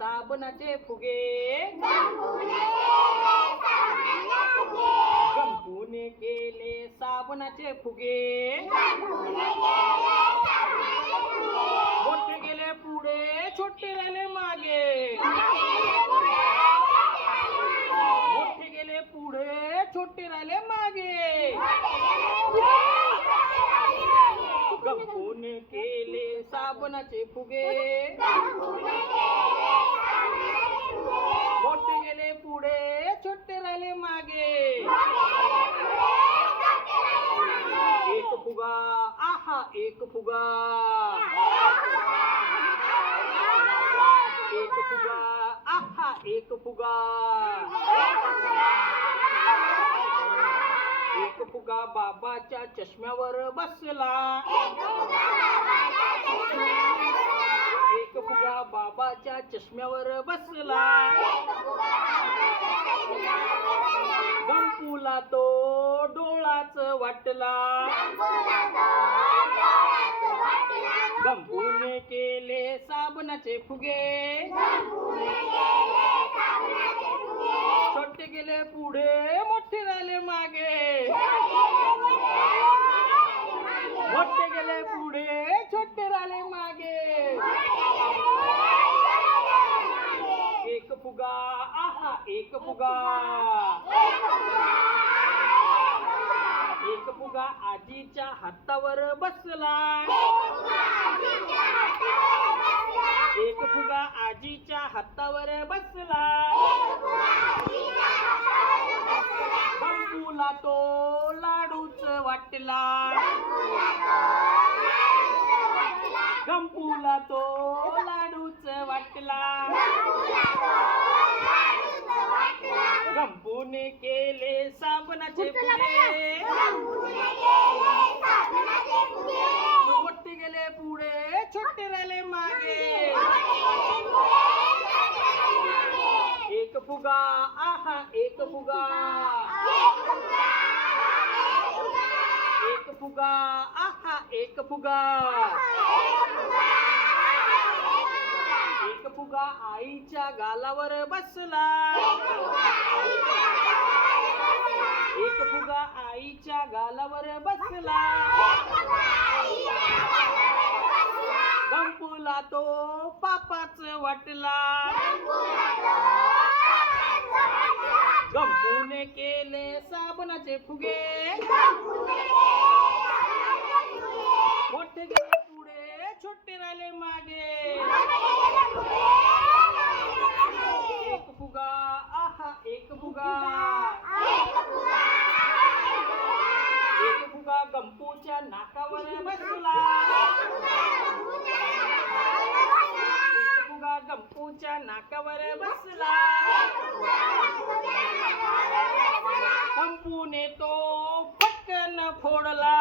साबणाचे फुगे गंपूने केले साबणाचे फुगे मोठे गेले पुढे छोटे राहिले मागे मोठे गेले पुढे छोटे राहिले मागे गंपूने केले साबणाचे फुगे मोठे गेले पुढे छोटे राहिले मागे एक फुगा आहा एक फुगा एक फुगा आहा एक फुगा एक फुगा बाबाच्या चष्म्यावर बसला एक फुगा बाबाच्या चष्म्यावर बसला गंपूला तो डोळाच वाटला गंपूने केले साबणाचे फुगे छोटे गेले पुढे मोठे राहिले मागे मोठे गेले पुढे छोटे राहिले मागे एक फुगा आहा एक फुगा एक फुगा आजीच्या हातावर बसला एक फुगा आजीच्या हातावर बसला गंपूला तो लाडूच वाटला गंपूला तो लाडूच वाटला गंपूने केले साबणाचे फुगे मोठे गेले पुढे छोटे राहिले मागे एक फुगा आहा एक फुगा एक फुगा आहा एक फुगा एक फुगा आईच्या गालावर बसला एक फुगा आईच्या गालावर बसला गंपूला तो पापाच वाटला गंपूने केले साबणाचे फुगे मोठे गेले पुढे छोटे राहिले मागे एक फुगा आहा एक फुगा एक फुगा गंपूच्या नाकावर बसला एक फुगा गंपूच्या नाकावर बसला गंपूने तो पटकन फोडला